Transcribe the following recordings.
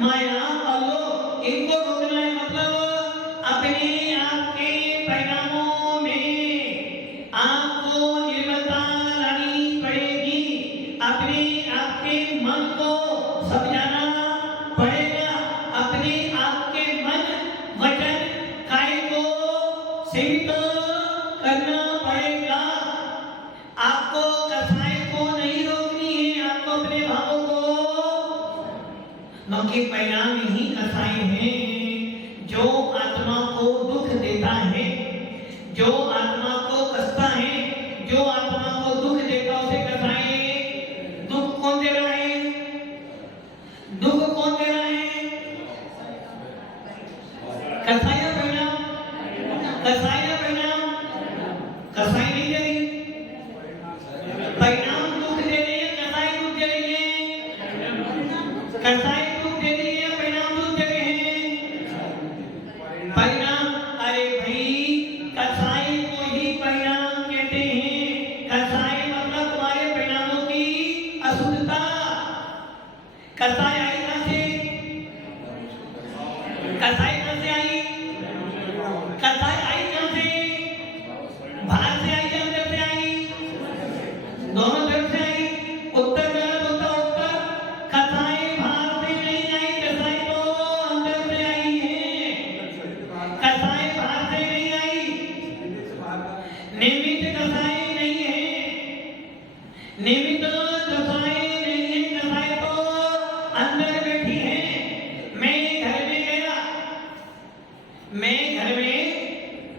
माया आपके मन को समझाना पड़ेगा, अपने आपके मन वचन काय को सीमित करना पड़ेगा। आपको कसाई को नहीं रोकनी है, आपको अपने भावों को, क्योंकि परिणाम ही कसाई है। जो आत्मा को दुख देता है, जो आत्मा को कसता है, जो आत्मा को दुख देता उसे कसाई। दुख कौन दे रहा है? दुख कौन दे रहा है? कसाई या परिणाम? कसाई या परिणाम? कसाई नहीं दे रही, परिणाम दुख दे रही है, कसाई दुख दे रही है। कसाई दुख दे रही है, परिणाम दुख दे रहे हैं। परिणाम, अरे भाई कसाई को ही परिणाम कहते हैं। कसाई मतलब तुम्हारे परिणामों की अशुद्धता। कसाई आई कहां से? कसाई कहां से आई? कसाई आई कहां से? बाहर से आई या अंदर से आई? दोनों तरफ से आई। उत्तर गलत होता, उत्तर कसाई बाहर से नहीं आई, कसाई तो अंदर से आई है। कसाई बाहर से नहीं आई, निमित्त कसाई नहीं है, निमित्त कसाई नहीं है, कसाई तो अंदर बैठी है। मैं घर में गया, मैं घर में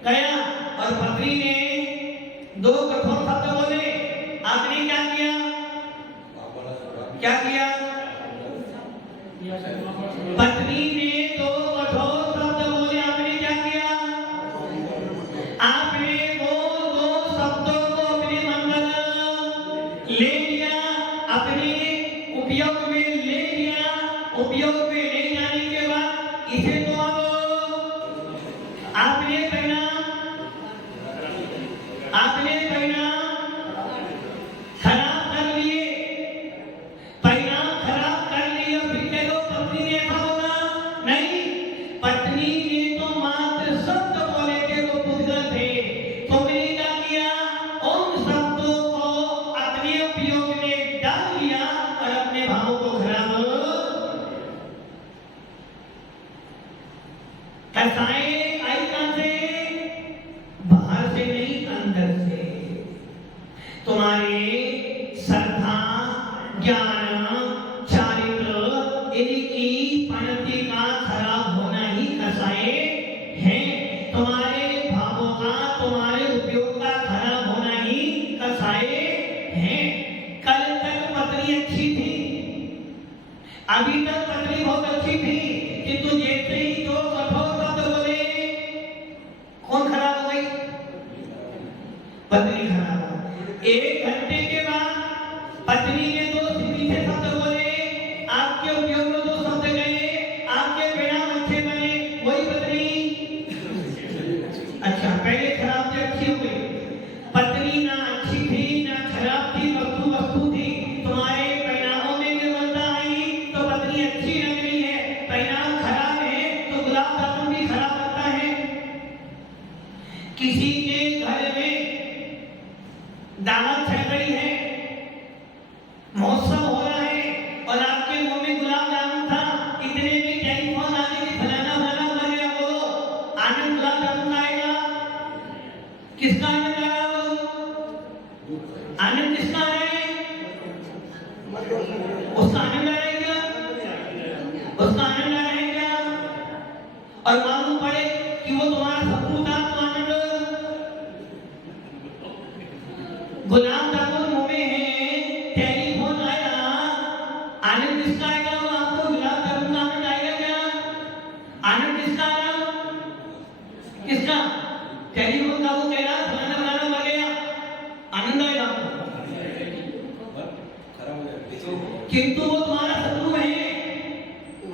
गया और पत्नी ने दो कठोर शब्द बोले। आपने क्या किया? क्या किया? पत्नी ने दो कठोर शब्द बोले, आपने क्या किया? आपने वो दो शब्दों को अपने मन में ले लिया, अपने उपयोग में ले लिया। उपयोग में ले जाने के बाद इसे तो आपने परिणाम खराब कर लिए, परिणाम खराब कर लिए। फिर कह दो पत्नी ने ऐसा बोला, नहीं, पत्नी ने तो मात्र शब्द बोले थे, वो पुद्गल थे। तुमने क्या किया? उन शब्दों को अपने उपयोग में डाल लिया और अपने भावों को खराब। कसाई आई कहां से? बाहर से नहीं, अंदर से। तुम्हारे श्रद्धा, ज्ञान, चारित्र इनकी पनति का खराब होना ही कसाई है। तुम्हारे भावों का, तुम्हारे उपयोग का खराब होना ही कसाई है। कल तक पत्नी अच्छी थी, अभी तक पत्नी बहुत अच्छी थी, किंतु जैसे ही जो कठोर शब्द बोले, कौन खराब हो गई? पत्नी खराब हो। 1 घंटे के बाद पत्नी ने दो मीठे शब्द बोले, आपके उपयोग में दो शब्द गए, आपके परिणाम अच्छे बने, वही पत्नी अच्छा, पहले खराब थी, अच्छी हो गई। पत्नी ना अच्छी थी ना खराब थी, वस्तु थी। तुम्हारे परिणामों में निर्बलता आई तो पत्नी अच्छी लग रही है, परिणाम खराब है तो गुलाब जामुन भी खराब लगता है। किसी के घर में दावत चल रही है, महोत्सव हो रहा है और आपके मुंह में गुलाब जामुन था, इतने में टेलीफोन आने की फलाना फलाना मर गया, बोलो आनंद गुलाब जामुन आएगा। किसका आनंद आएगा? वो आनंद किसका है? उसका आनंद आएगा, उसका आनंद आएगा। और मालूम पड़े कि वो तुम्हारा शत्रु था, तो आनंद। गुलाब जामुन मुंह में है, टेलीफोन आया, आनंद किसका आएगा? वो आपको गुलाब जामुन का आनंद आएगा क्या? आनंद किसका आएगा? किसका? टेलीफोन का। वो कह रहा फलाना फलाना मर गया, आनंद आएगा आपको, किंतु वो तुम्हारा शत्रु है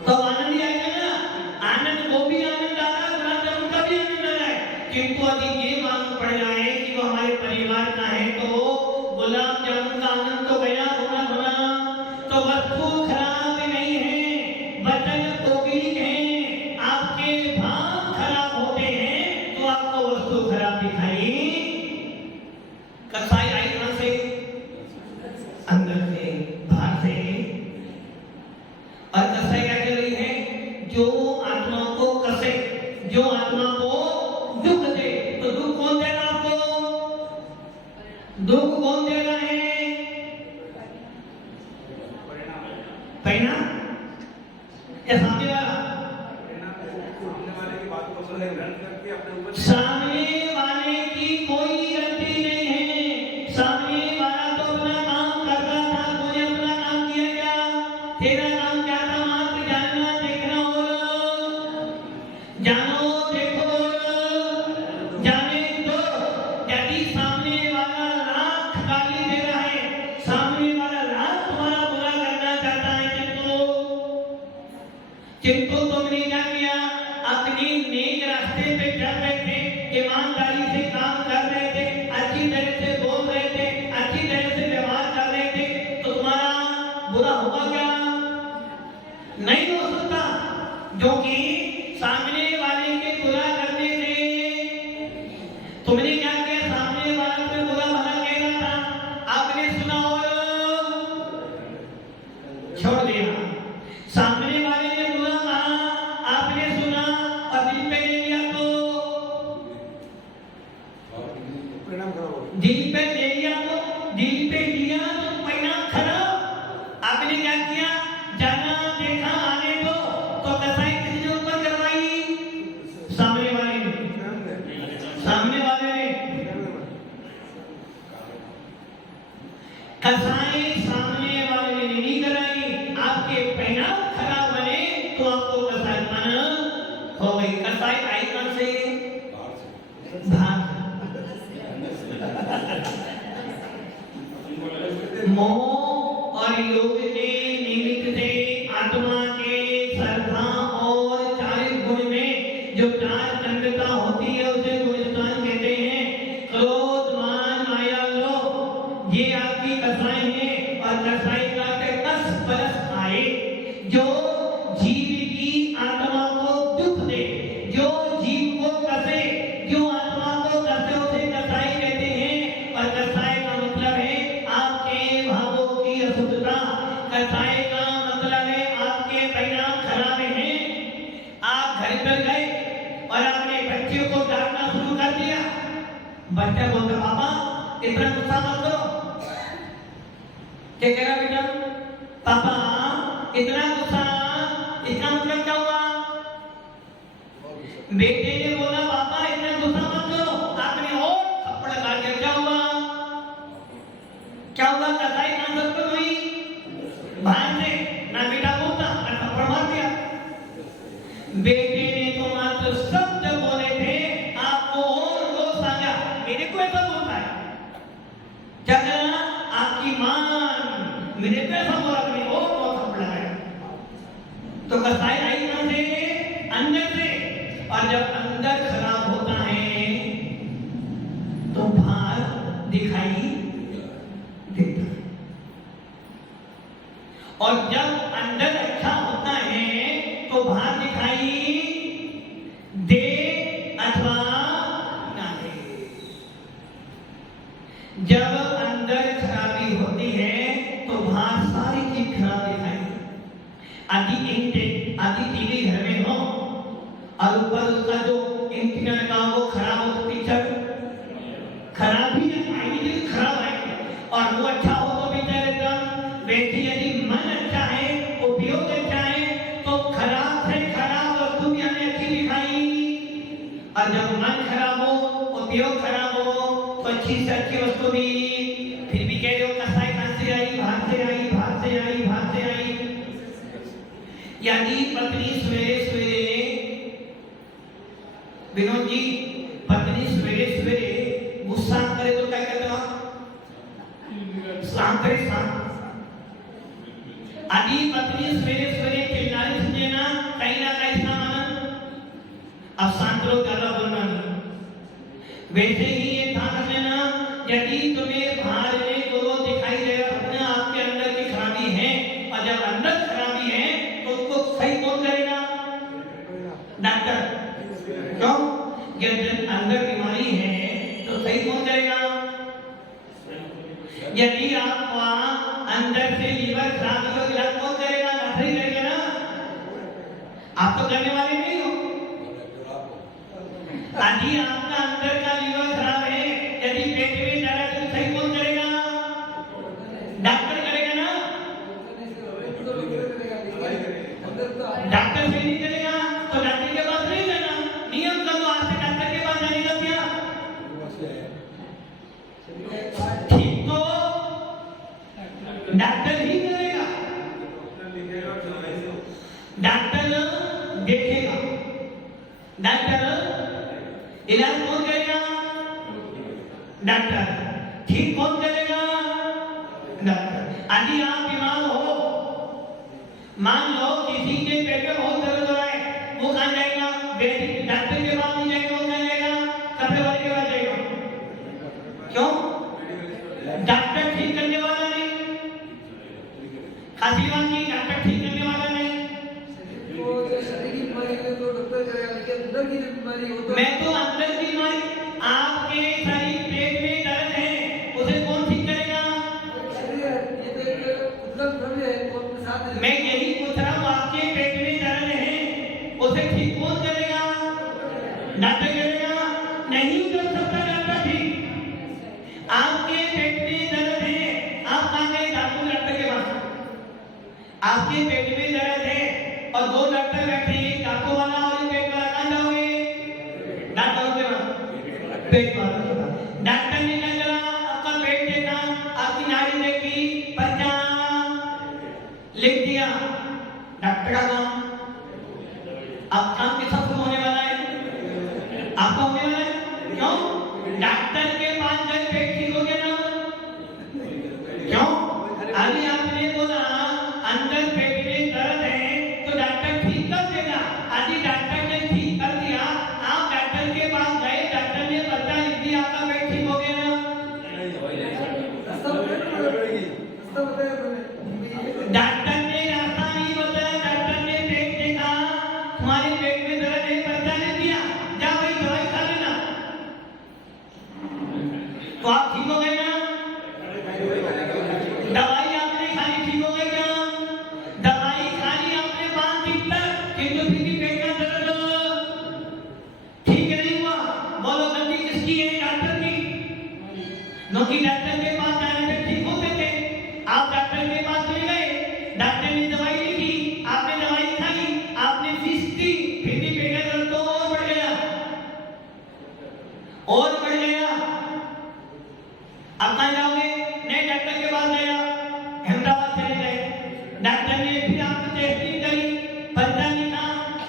तो आनंद ही आएगा ना। आनंद वो भी आनंद आ रहा है, गुलाब जामुन का भी आनंद आ रहा है, किंतु यदि ये मालूम पड़ जाए कि वो हमारे परिवार का है तो गुलाब जामुन का आनंद तो गया, होना होना। तो वस्तु खराब नहीं है, वचन तौकीद है। आपके भाव खराब होते हैं तो आपको वस्तु खराब दिखाई। कसाई आई कहां से? अंदर से, बाहर से पहना या सामने वाला? सामने वाले की कोई गलती नहीं है। सामने वाला तो अपना काम कर रहा था, तूने अपना काम किया क्या? तेरा काम क्या था? मात्र जानना, देखना और जानो, देखो और जाने दो। यदि सामने वाला लाख गाली दे रहा है, सामने वाला लाख तुम्हारा बुरा करना चाहता है, किंतु तुमने क्या किया? अपनी नेक रास्ते पे चल रहे थे, ईमानदारी से काम कर रहे थे, अच्छी तरह से बोल रहे थे, अच्छी तरह से व्यवहार कर रहे थे, तो तुम्हारा बुरा होगा क्या? नहीं हो सकता, जो कि सामने वाले के बुरा करने से तुमने क्या किया? सामने वाला तुम्हें बुरा भला कह रहा था, आपने सुना और छोड़ दिया। सामने वाले ने बुरा कहा, आपने सुना और दिल पे ले लिया, तो दिल पे ले लिया, तो दिल पे लिया तो परिणाम खराब। आपने क्या किया? जाना, देखा, आने दो, तो कसाई किसने ऊपर करवाई? सामने वाले ने। सामने वाले ने कसाई सामने वाले ने नहीं कराई। आपके परिणाम खराब बने तो आपको कसाई माना हो गई। कसाई आई कौन से? भाग। मोह और योग के निमित्त से आत्मा के श्रद्धा और चारित्र्य गुण में जो चार चंद्रता होती है उसे गुणस्थान कहते हैं। क्रोध, मान, माया, लोभ, ये आपकी कसाई है। और कसाई का कस परस आए, जो जीव की आत्मा को दुख दे, जो जीव को कसे, जो आत्मा को कसे, उसे कसाई कहते हैं। और कसाई का मतलब है आपके भावों की अशुद्धता। कसाई का मतलब है आपके परिणाम खराब हैं। आप घर पर गए और अपने बच्चे को डांटना शुरू कर दिया। बच्चा बोलता, पापा इतना गुस्सा मत करो। क्या कह रहा बेटा? पापा इतना गुस्सा, इसका मतलब क्या हुआ? बेटे ने बोला, पापा इतना गुस्सा मत करो। आपने और थप्पड़ लगा दिया। क्या हुआ? क्या हुआ? कसाई कहां से हुई? बाहर से ना बेटा बोलता और थप्पड़ मार दिया। बेटे ने तो मात्र शब्द बोले थे, आपको और रोष आ गया। मेरे को ऐसा बोलता है क्या? करना आपकी मान मेरे पे ऐसा बोला, और बहुत थप्पड़ लगाया। तो कसाई आई कहां से? अंदर से। और जब अंदर खराब होता है तो बाहर दिखाई देता है, और जब अंदर अच्छा होता है तो बाहर दिखाई दे अथवा ना दे। जब अंदर खराबी होती है तो बाहर सारी चीज खराब दिखाई। आदि टीवी घर में हो और ऊपर उसका जो एंटीना लगा वो खराब हो, तो पिक्चर खराब ही आएगी, खराब आएगी। और वो अच्छा हो तो पिक्चर एकदम वैसे। यदि मन अच्छा है, उपयोग अच्छा है, तो खराब से खराब वस्तु भी हमें अच्छी दिखाई। और जब मन खराब हो, उपयोग खराब हो, तो अच्छी से अच्छी वस्तु भी। फिर भी कह रहे हो कसाई कहां से आई? बाहर से आई, बाहर से आई, बाहर से आई। यदि पत्नी सवेरे सवेरे, विनोद जी, पत्नी सवेरे सवेरे गुस्सा करे तो क्या कहते हो? शांत करे, शांत। यदि पत्नी सवेरे सवेरे चिल्लाए सुने ना कहीं इसका माना अब शांत रहो, ज्यादा बोलना नहीं। वैसे ही ये ध्यान रखना, यदि तुम्हें बाहर में क्रोध दिखाई दे रहा है, आपके अंदर की खराबी है। और जब अंदर खराबी है तो उसको सही कौन करेगा? डॉक्टर। क्यों? जब अंदर बीमारी है तो सही कौन करेगा? यदि आपका अंदर से लीवर खराब हो, इलाज कौन करेगा? डॉक्टर ही करेगा ना। आप तो करने वाले नहीं हो। यदि आपका अंदर का लीवर खराब है, यदि पेट में दर्द है, सही कौन करेगा? डॉक्टर करेगा ना। डॉक्टर। इलाज कौन करेगा? डॉक्टर। ठीक कौन करेगा? डॉक्टर। यदि आप बीमार हो, मान लो किसी के पेट में बहुत दर्द हो रहा है, वो कहाँ जाएगा? डॉक्टर के पास नहीं जाएगा, वो कहाँ जाएगा? कपड़े वाले के पास जाएगा। क्यों? डॉक्टर ठीक करने वाला नहीं, खांसी वाली डॉक्टर ठीक करने वाला नहीं। मैं तो अंदर की बीमारी, आपके शरीर पेट में दर्द है, उसे कौन ठीक करेगा? मैं यही पूछ रहा हूँ, आपके पेट में दर्द है, उसे ठीक कौन करेगा? डॉक्टर करेगा? नहीं कर सकता डॉक्टर ठीक। आपके पेट में दर्द है, आप कहाँ गए? डॉक्टर के पास। आपके पेट में दर्द है और दो डॉक्टर बैठे हैं, एक दांतों वाला और एक पेट वाला, कहाँ जाओगे? डॉक्टर के पास, पेट वाला के पास। डॉक्टर ने क्या करा? आपका पेट देखा, आपकी नाड़ी देखी, पर्चा लिख दिया। डॉक्टर का काम। अब काम किसका शुरू होने वाला है? आपका होने वाला है। क्यों? डॉक्टर के पास गए, पेट ठीक हो गया ना? क्यों? अभी आपने बोला अंदर पेट में दर्द है, तो डॉक्टर ठीक कर देगा। यदि डॉक्टर ने ठीक कर दिया, आप डॉक्टर के पास गए, डॉक्टर ने पर्चा लिख दिया, आपका पेट ठीक हो गया ना? डॉक्टर ने रास्ता नहीं बताया, डॉक्टर ने पेट देखा, तुम्हारे पेट में दर्द है, पर्चा लिख दिया, जा भाई दवाई खा लेना, तो आप ठीक हो गए ना? दवाई आपने खाली, ठीक हो गए क्या? दवाई खाली आपने 5 दिन तक, किंतु फिर भी पेट का दर्द ठीक नहीं हुआ। बोलो गलती किसकी है? डॉक्टर की। क्योंकि डॉक्टर के पास जाने से ठीक होते थे। आप डॉक्टर के पास चले गए, डॉक्टर ने दवाई लिखी, आपने दवाई खाई, आपने फीस दी, फिर भी पेट का दर्द तो और बढ़ गया, और बढ़ गया। अब कहाँ जाओगे? नए डॉक्टर के पास गया, अहमदाबाद चले गए, डॉक्टर ने फिर आपको टेस्टिंग करी, पर्चा लिखा,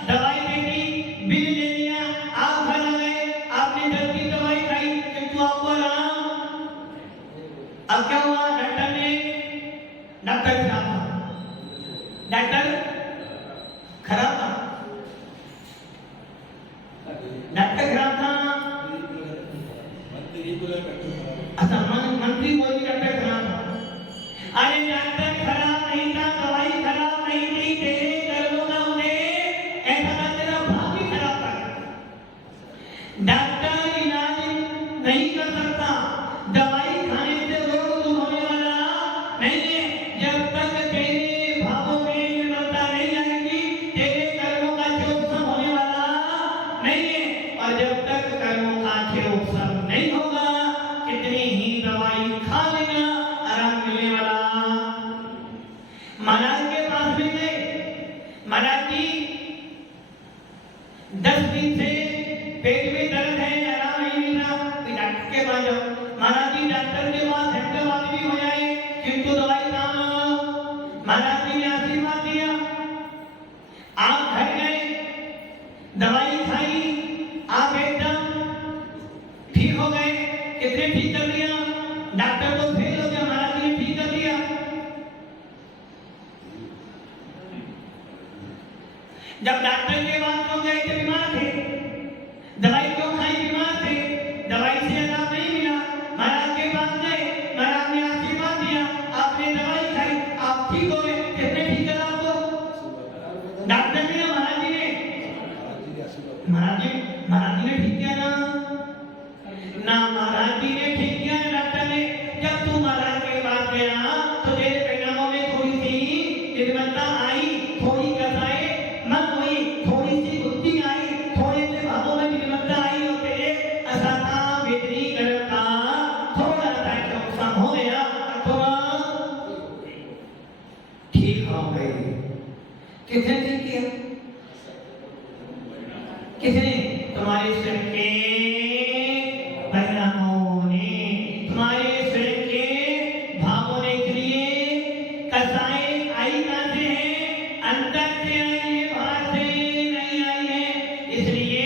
दवाई देखी, बिल ले लिया, आप घर आ गए, आपने दर्द की दवाई खाई, किंतु आपको आराम। अब क्या हुआ? डॉक्टर खराब था, डॉक्टर खराब था, डॉक्टर खराब था। अच्छा, मंत्री बोली डॉक्टर खराब था। अरे डॉक्टर खराब नहीं था, दवाई खराब नहीं थी, तेरे कर्मों का उन्हें ऐसा था, तेरा भाव भी खराब था। डॉक्टर इलाज नहीं कर सकता, दवाई खाने से रोग दूर होने वाला नहीं है, जब तक तेरे भावों में निर्मलता नहीं आएगी, तेरे कर्मों का क्षयोत्सव होने वाला नहीं है। और जब तक कर्मों का क्षयोत्सव नहीं होगा, कितनी ही दवाई खा लेना, आराम मिलने वाला। महाराज के पास भी गए, महाराज जी 10 दिन से पेट में दर्द है, आराम नहीं मिल रहा, डॉक्टर के पास जाओ। महाराज जी डॉक्टर के पास अहमदाबाद भी हो जाए, किंतु दवाई ना। महाराज जी ने आशीर्वाद दिया, आप घर गए, दवाई खाई, आप एकदम ठीक हो गए। कितने ठीक कर दिया? डॉक्टर तो फेल हो गया, महाराज जी ने ठीक कर दिया। जब डॉक्टर के पास क्यों गए थे? बीमार थे, दवाई क्यों खाई? बीमार थे, दवाई से आराम नहीं मिला, महाराज के पास गए, महाराज ने आशीर्वाद दिया, आपने दवाई खाई, आप ठीक हो गए। कितने ठीक करा आपको? डॉक्टर ने, महाराज जी ने? महाराज जी ने ठीक किया ना? महाराज जी ने ठीक किया ना डॉक्टर ने? जब तू महाराज के पास गया, तो तेरे परिणामों में थोड़ी सी निर्मलता आई, थोड़ी कसाई मन हुई, थोड़ी सी बुद्धि आई, थोड़े से भावों में निर्मलता आई, और तेरे असाता वेदनी करता थोड़ा सा क्षयोत्सव हो गया, थोड़ा ठीक हो गए। किसने ठीक किया? किसने? तुम्हारे स्वयं के परिणामों ने, तुम्हारे स्वयं के भावों ने। इसलिए कसाई आई कहां से है? अंदर से आई है, बाहर से नहीं आई है। इसलिए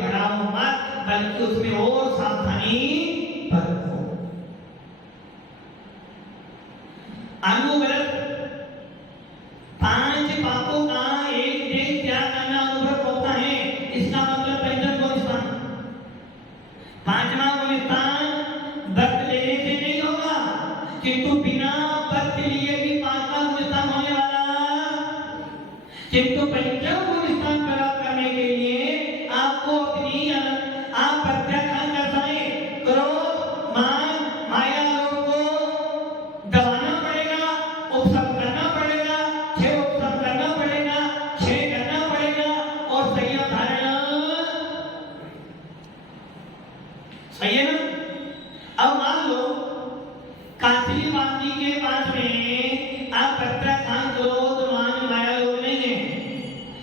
बढ़ाओ मत, बल्कि उसमें और सावधानी बरतो। अनुव्रत 5 पापों का एक दिन त्याग करना अनुव्रत होता है। इसका मतलब पंचम गोविंदस्थान। 5वां गोविंदस्थान व्रत लेने से नहीं होगा, किंतु बिना व्रत लिए भी 5वां गोविंदस्थान होने वाला। किंतु पंचम गोविंदस्थान प्राप्त करने के लिए आपको अपनी आप प्रत्याख्यान करवाए क्रोध मान माया लोग को दबाना पड़ेगा, उपशम करना पड़ेगा, क्षय उपशम करना पड़ेगा, क्षय करना पड़ेगा और संयम धारण। सही है ना? अब मान लो कांचली वादी के पास में आप प्रत्याख्यान क्रोध मान माया लोग नहीं है,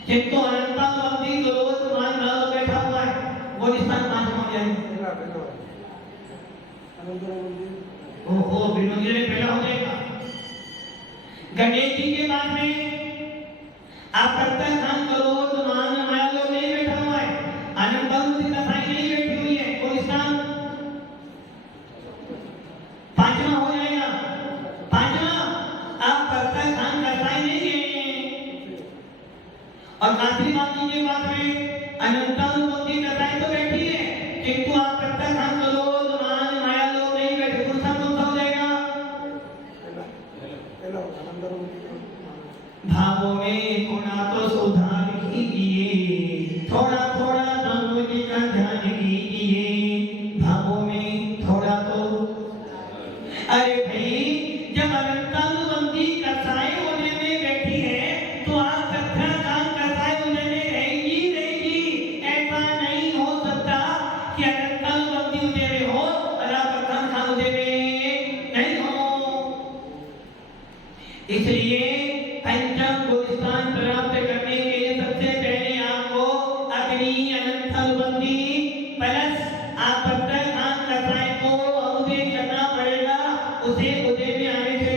किंतु अनंता वादी क्रोध मान न बैठा हुआ है, वो स्थान 5 हो जाएगा। ओहो, विनोदी में पहला हो जाएगा। गणेश जी के बाद में आप प्रत्याख्यान क्रोध मान माया लोग नहीं बैठा हुआ है, अनंता वादी कथाएं नहीं बैठी हुई है, वो स्थान 5वां हो जाएगा। 5वां आप प्रत्याख्यान कथाएं नहीं है, और कांचली वादी के बाद में अनंता वादी कथाएं तो बैठी है, किंतु आप प्रत्याख्यान क्रोध मान माया लोग नहीं बैठे, कौन सा हो जाएगा? भावों में थोड़ा तो सुधार कीजिए, थोड़ा थोड़ा दोनों जी का ध्यान कीजिए। भावों में थोड़ा तो, अरे भाई जब अनंतानुबंधी कसाई होने में बैठी है तो आप प्रत्याख्यान कसाई होने में रहेगी। ऐसा नहीं हो सकता कि अनंतानुबंधी होने में हो और आप प्रत्याख्यान होने में नहीं हो। इसलिए पंचम गोविंदस्थान प्राप्त करने के लिए सबसे पहले आपको अपनी अनंतानुबंधी प्लस आप प्रत्याख्यान कसाई को अनुदय करना पड़ेगा। उसे उदय में आने से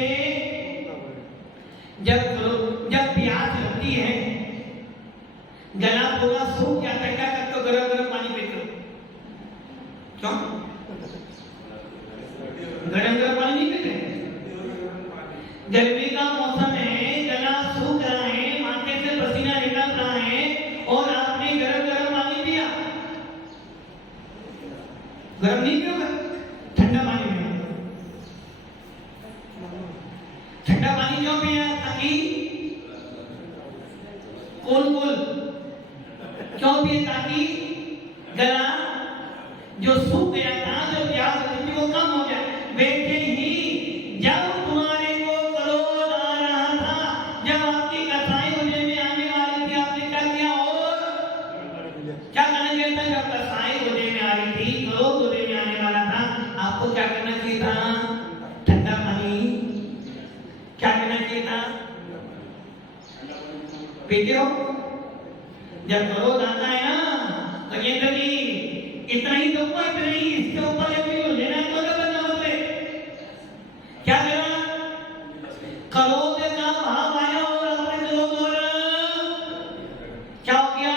जब प्यास लगती है, गला पूरा सूख जाता है, क्या करते हो? गरम गरम पानी पीते हो। क्यों? गरम गरम पानी नहीं पीते? गर्मी का मौसम है, गला सूख रहा है, माथे से पसीना निकल रहा है और आपने गरम गरम पानी पिया। गरम नहीं पियोगे, ठंडा पानी पियो। ठंडा पानी क्यों पिया? ताकि कूल क्यों पिए? ताकि गला जो सूख गया था, जो प्यास लगी थी, वो कम हो जाए। वैसे ही जब तुम्हारे को क्रोध आ रहा था, जब आपकी कथाएं होने में आने वाली थी, आपने क्या किया? और क्या करना चाहिए था? जब कथाएं होने में आ रही थी, क्रोध होने में आने वाला था, आपको क्या करना चाहिए था? ठंडा पानी। क्या करना चाहिए था? पीते हो? जब क्रोध आता है ना, तो ये लगी इतना ही तो ऊपर, इतना ही, इसके ऊपर लेना तो करना बदले। क्या करा? क्रोध का भाव आया और आपने क्रोध हो क्या हो गया?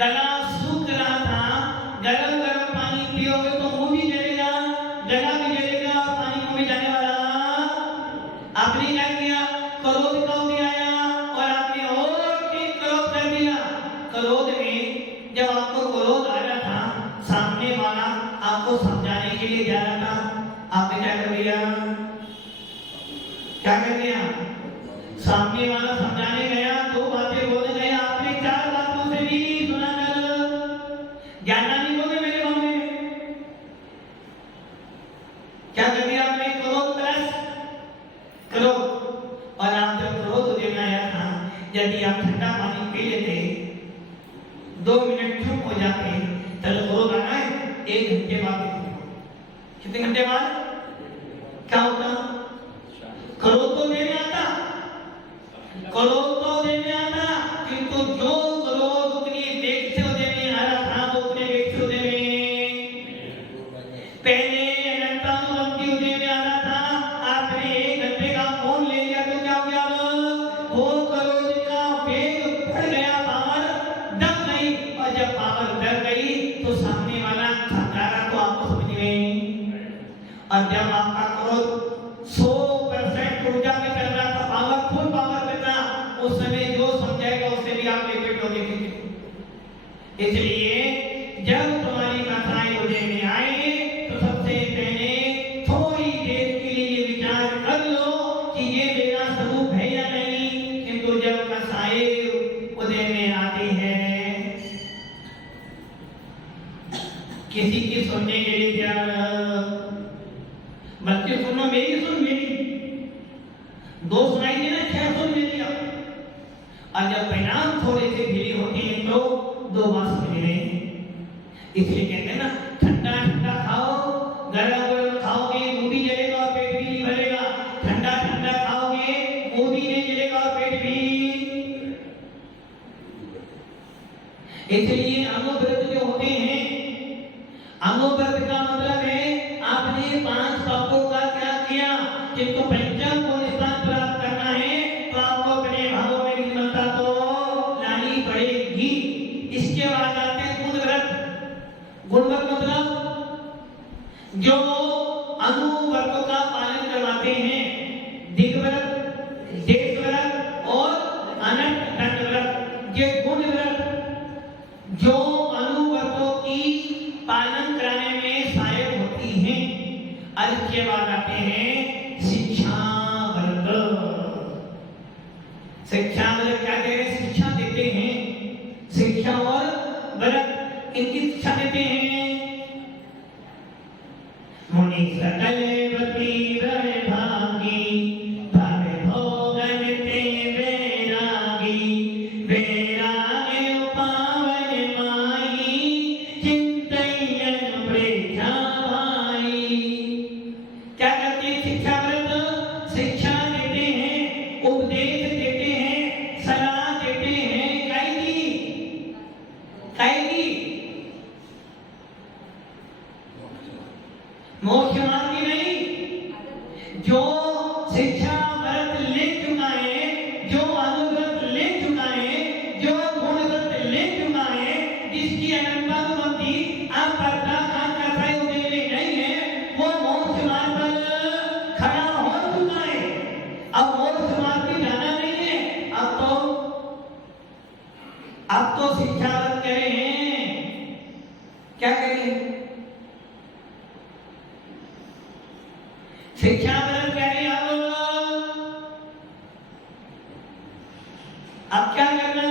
गला सूख रहा था, गरम गरम पानी पियोगे तो मुंह भी जलेगा, गला भी जलेगा, पानी को भी जाने वाला। आपने क्या किया? क्रोध का आया और आपने और क्रोध कर दिया। क्रोध में जब आपको क्रोध आ रहा था, सामने वाला आपको समझाने के लिए जा रहा था, आपने क्या कर दिया? क्या कर दिया? सामने वाला समझाने गया, 2 बातें बोलने गया, आपने 4 बातों से भी सुना कर ज्ञान नहीं बोले मेरे मन में। क्या कर दिया आपने? क्रोध प्लस क्रोध। और आप जब क्रोध देना आया था, यदि आप ठंडा पानी पी लेते, 2 मिनट चुप हो जाते, तो क्रोध आना है 1 घंटे बाद। कितने घंटे बाद क्या होता? क्रोध तो देने आता, क्रोध तो देने आता, किंतु जो क्रोध उतनी वेग से देने आ रहा था, वो उतने वेग से देने पहले अनंतानुबंधी देने आ रहा था। आपने 1 घंटे का फोन ले लिया तो क्या हो गया? वो क्रोध का वेग बढ़ गया, पावर दब गई, और जब पावर दब गई तो सामने वाला थकारा तो आपको समझ में, और जब आपका क्रोध 100% ऊर्जा में चल रहा था, पावरफुल पावर में था, उस समय जो समझाएगा उससे भी आप लिमिट हो देखेंगे। इसलिए जब तुम्हारी कथाएं उदय में आए तो सबसे पहले थोड़ी देर के लिए ये विचार कर लो कि ये मेरा स्वरूप है या नहीं। किंतु जब कथाएं उदय में आती है, किसी की सुनने के लिए तैयार, बच्चे सुनो मेरी, सुन मेरी, 2 सुनाई देना, 6 सुन मेरी। और जब परिणाम थोड़े से ढीली होती है तो 2 बात समझ रहे हैं। इसलिए कहते हैं ना, ठंडा ठंडा खाओ, गरम गरम खाओगे मुंह भी जलेगा और पेट भी नहीं भरेगा। ठंडा ठंडा खाओगे मुंह भी नहीं जलेगा और पेट भी। इसलिए अमोव्रत जो होते हैं, अमोव्रत का मतलब है आपने 5 पापों का त्याग किया, किंतु पंचम को स्थान प्राप्त करना है तो आपको अपने भावों में विमलता तो लानी पड़ेगी। इसके बाद आते हैं गुणव्रत। गुणव्रत मतलब जो अनुव्रतों का पालन करवाते हैं, दिग्व्रत, देशव्रत और अनंत दंडव्रत। ये गुणव्रत जो अनुव्रतों की पालन कराने में सहायक होती हैं। और इसके बाद आते हैं शिक्षा व्रत। शिक्षा व्रत क्या कह रहे हैं? शिक्षा देते हैं, शिक्षा और व्रत इनकी शिक्षा देते हैं। मुनि सकल वती रहे भागी, भावे भोगन ते वैरागी, वैराग्य पावन माई, चिंतन प्रेक्षा भाई। क्या करते हैं शिक्षा व्रत? शिक्षा देते हैं, उपदेश देते हैं, सलाह देते हैं। कायगी कायगी मोक्ष मार्ग की नहीं। जो शिक्षा व्रत ले चुका है, जो अनुव्रत ले चुका है, जो गुणव्रत ले चुका है, जिसकी अनंतानुबंधी आप करता नहीं है, वो मोक्ष मार्ग पर खड़ा हो चुका है। अब मोक्ष मार्ग पे जाना नहीं है। अब तो शिक्षा व्रत करे हैं, क्या करें? शिक्षा व्रत कह रहे हैं। अब क्या करना?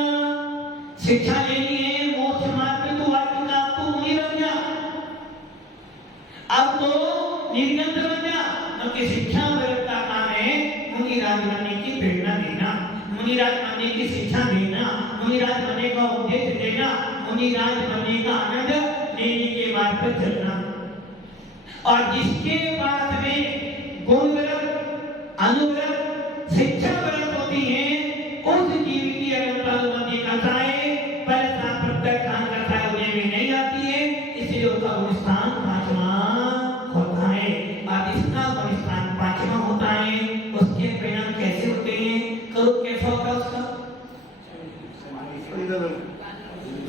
शिक्षा लेनी है, मोक्ष मार्ग पे तो आ चुका, अब तो मुनि बन जा, अब तो निर्गंध बन जा। क्योंकि शिक्षा व्रत का काम है मुनिराज बनने की प्रेरणा देना, मुनिराज बनने की शिक्षा देना, मुनिराज बनने का उपदेश देना, मुनिराज बनने का आनंद लेने के मार्ग पर चलना। और जिसके पास में गुणव्रत, अनुव्रत, शिक्षा व्रत होती है, उस जीव की अनंतानुबंधी कथाएं पर प्रत्यक्ष कथाएं उन्हें भी नहीं आती है। इसलिए उसका गुणस्थान 5वां होता है। और इसका गुणस्थान 5वां होता है, उसके परिणाम कैसे होते हैं? करो कैसा होता है उसका?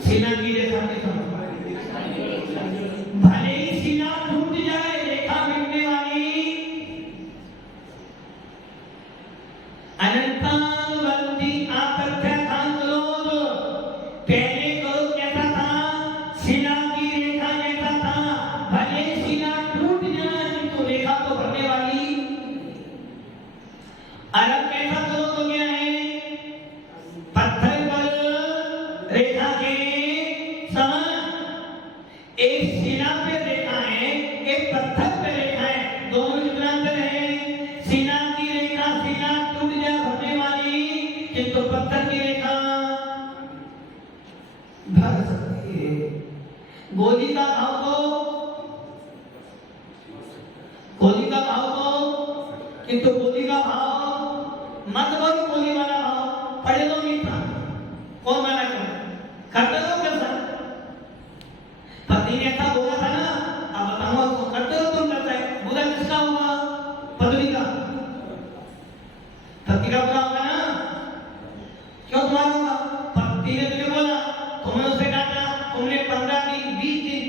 सीना की रेखा के समान, भले ही सीना टूट जाए, रेखा मिटने वाली। अनंतानुबंधी अप्रत्यक्ष क्रोध पहले करो कैसा था? सीना की रेखा जैसा था। भले सीना टूट जाए तो रेखा तो भरने वाली। अरब कैसा क्रोध हो गया है? पत्थर पर रेखा के समान। एक सीना पे रेखा है, एक पत्थर पे रेखा है, दोनों में कितना अंतर है? सीना की रेखा सीना टूट जाए भरने वाली, किंतु पत्थर की रेखा भर सकती है। गोली का भाव को किंतु गोली का भाव मत करो, गोली वाला भाव पढ़े तो नहीं था। कौन मना करते हो कैसा? पति ने ऐसा बोला था ना, अब बताओ तो करते हो तुम करता है। बुरा किसका हुआ? पत्नी का। पति का बुरा होगा ना, क्यों तुम्हारा होगा? पति ने तुम्हें बोला, तुमने उसे डांटा, तुमने 15 दिन 20 दिन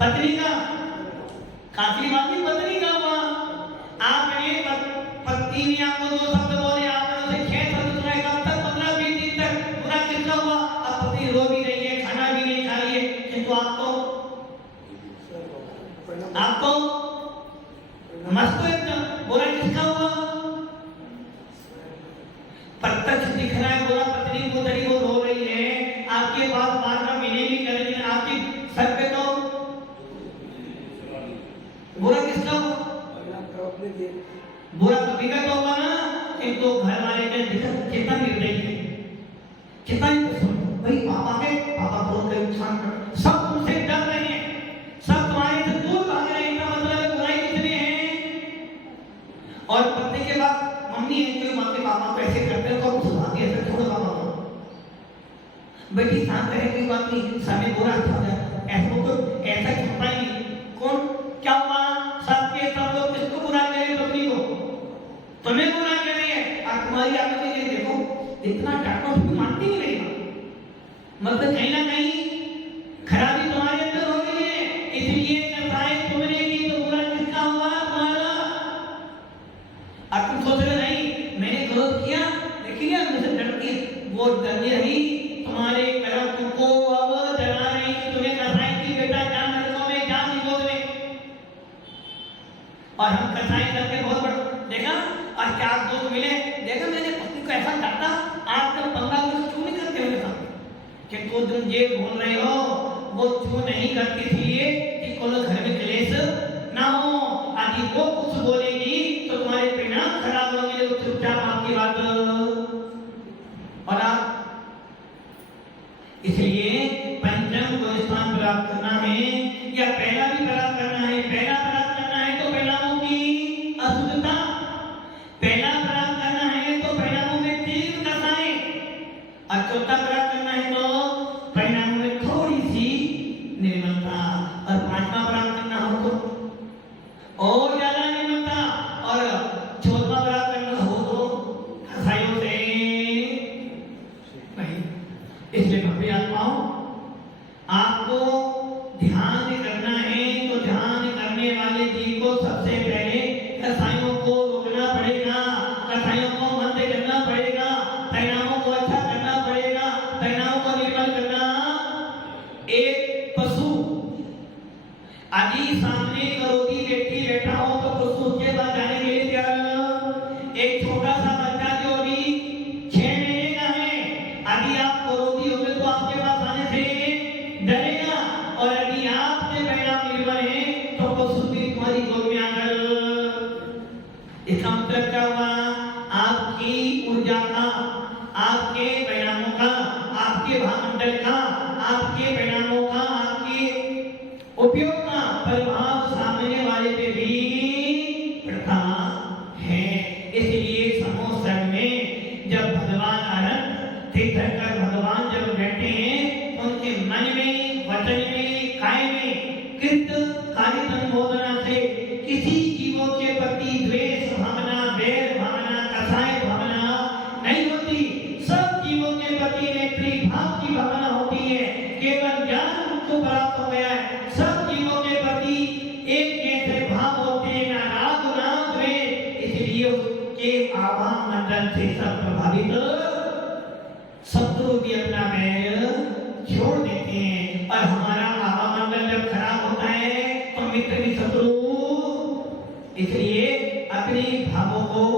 पत्नी का काफी बात नहीं, पत्नी का हुआ। आपने पत्नी ने आपको 2 शब्द बोले, आपने उसे 6 शब्द सुनाए, कब तक? 15-20 दिन तक। बुरा किसका हुआ? अब पत्नी रो भी रही है, खाना भी नहीं खा रही है, किंतु आपको मस्त एकदम। बुरा किसका हुआ? प्रत्यक्ष दिख रहा है बुरा पत्नी को, तरी वो रो रही है, आपके पास बार-बार मिले भी कर, लेकिन आपके सर पे तो बुरा किसका हुआ? बुरा कभी का तो होगा ना, किंतु घर वाले के कितना निर्दयी है, कितना भाई पापा बहुत नुकसान कर, सब तुमसे डर रहे हैं, सब तुम्हारे से दूर भाग रहे हैं, इसका मतलब है बुराई कितने हैं। और पत्नी के बाद मम्मी है कोई माँ के पापा को ऐसे करते हैं तो हम सुना के ऐसे छोड़ पापा बेटी शांत रहे, कोई बात नहीं, सामने बुरा अच्छा है, ऐसा तो ऐसा छुपा ही नहीं। कौन क्या हुआ? सबके सब लोग किसको बुरा कह रहे? पत्नी को, तुम्हें बुरा कह रही है, और तुम्हारी आपत्ति नहीं। देखो इतना डांटो भी मानती नहीं रहेगा, मतलब कहीं ना कहीं खराबी तुम्हारे अंदर हो गई है, इसलिए कसाई तुमने की तो बुरा किसका हुआ? तुम्हारा। और तुम सोच रहे नहीं मैंने गलत किया, लेकिन यार मुझे डरती है, वो डरने रही तुम्हारे कर्म तुमको अब डरा रही कि तुम्हें कसाई की बेटा जान नरकों में, जान निगोद में। और हम कसाई करके बहुत बड़ा देखा, और क्या दोस्त मिले, देखा मैंने पत्नी को ऐसा डांटा, आप तो 15 वर्ष क्यों नहीं करते मेरे साथ, कि तो तुम ये बोल रहे हो वो क्यों नहीं करती थी कि कोई घर में क्लेश ना हो, यदि वो कुछ बोलेगी तो तुम्हारे परिणाम खराब होंगे, तो चुपचाप आपकी बात। और आप इसलिए पंचम को स्थान प्राप्त करना है या पहला भी प्राप्त करना है। पहला प्राप्त करना है तो परिणामों की अशुद्धता, पहला प्राप्त करना है तो परिणामों में तीव्र कसाई, और चौथा प्राप्त करना है तो परिणामों में थोड़ी सी निर्मलता, और पांचवा प्राप्त करना हो तो और ज्यादा निर्मलता, और चौथा प्राप्त करना हो तो कसाइयों से नहीं। इसलिए भव्य आत्माओं, आपको ध्यान करना है तो ध्यान करने वाले जी को सबसे पहले कसाइयों को रोकना पड़ेगा, कसाइयों को बंद करना पड़ेगा, परिणामों को अच्छा करना पड़ेगा, परिणामों को निर्मल करना। एक पशु आदि सामने करोगी व्यक्ति बैठा हो तो पशु उसके पास जाने के लिए तैयार। एक छोटा सा बच्चा जो अभी 6 महीने का है, यदि आप करोगी होंगे तो आपके पास आने से डरेगा, और यदि आपके परिणाम निर्मल है तो पशु भी तुम्हारी गोद में आकर। इसका मतलब क्या हुआ? आपकी ऊर्जा का, आपके परिणामों का, आपके भावमंडल का, आपके परिणामों का, आपके उपयोग का प्रभाव सामने वाले पे भी पड़ता है। इसलिए समूह संघ में जब भगवान अनंत तीर्थंकर भगवान जब बैठे हैं, उनके मन में, वचन में, काय में कृत कारित अनुमोदना से किसी जीवों के प्रति द्वेष भावना, बैर भावना, कसाय भावना नहीं होती। सब जीवों के प्रति मैत्री भाव की भावना होती है। केवल ज्ञान उनको प्राप्त हो गया है। सब जीवों के प्रति एक जैसे भाव होते हैं, ना राग ना द्वेष। इसलिए उसके आभा मंडल से सब प्रभावित, शत्रु भी अपना बैर छोड़ देते हैं। और हमारा आभा मंडल जब खराब होता है तो मित्र भी शत्रु। इसलिए अपने भावों को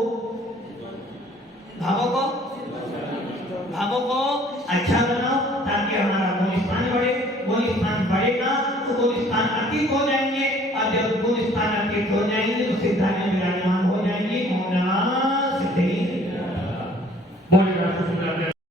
अच्छा बनाओ, ताकि हमारा गुलिस्तान बढ़े। गुलिस्तान बढ़ेगा तो गुलिस्तान अतीत हो जाएंगे, और जब गुलिस्तान अतीत हो जाएंगे तो सिद्धांत में विराजमान